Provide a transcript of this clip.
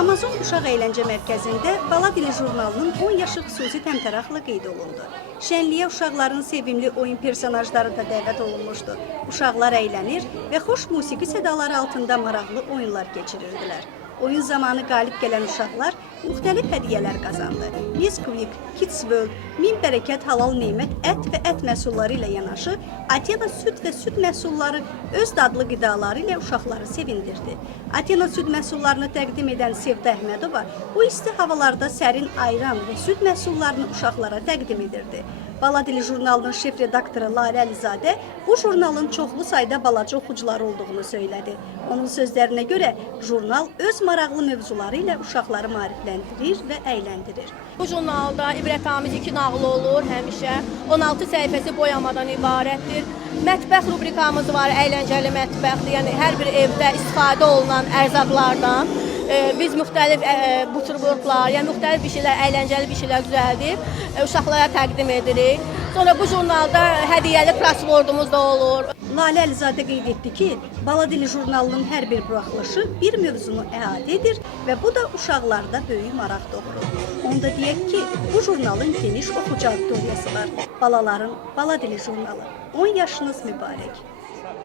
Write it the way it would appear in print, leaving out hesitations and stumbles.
Amazon Uşaq Əyləncə Mərkəzində Bala Dili jurnalının 10 yaşı xüsusi təmtəraqla qeyd olundu. Şənliyə uşaqların sevimli oyun personajları da dəvət olunmuşdu. Uşaqlar əylənir və xoş musiqi sədaları altında maraqlı oyunlar keçirirdilər. Oyun zamanı qalib gələn uşaqlar müxtəlif hədiyyələr qazandı. Nesquik, Kids World, min bərəkət halal nemət ət və ət məhsulları ilə yanaşı, Atena süd və süd məhsulları öz dadlı qidaları ilə uşaqları sevindirdi. Atena süd məhsullarını təqdim edən Sevda Əhmədova bu isti havalarda sərin ayran və süd məhsullarını uşaqlara təqdim edirdi. Bala Dili jurnalının şef redaktoru Lalə Əlizadə bu jurnalın çoxlu sayda balaca oxucuları olduğunu söylədi. Onun sözlərinə görə jurnal öz maraqlı mövzuları ilə uşaqları maarifləndirir və əyləndirir. Bu jurnalda ibrətamiz 2 nağıl olur həmişə. 16 səhifəsi boyamadan ibarətdir. Mətbəx rubrikamız var, əyləncəli mətbəxdir. Yəni hər bir evdə istifadə olunan ərzaqlardan biz müxtəlif buterbrotlar, yəni müxtəlif bir şeylər, əyləncəli bir şeylər düzəldib uşaqlara təqdim edirik. Sonra bu jurnalda hədiyyəli crosswordumuz da olur. Lalə Əlizadə qeyd etdi ki, Bala Dili jurnalının hər bir buraxılışı bir mövzunu əhatə edir və bu da uşaqlarda böyük maraq doğurur. Onda deyək ki, bu jurnalın geniş oxucu auditoriyası var. Balaların Bala Dili jurnalı. 10 yaşınız mübarək.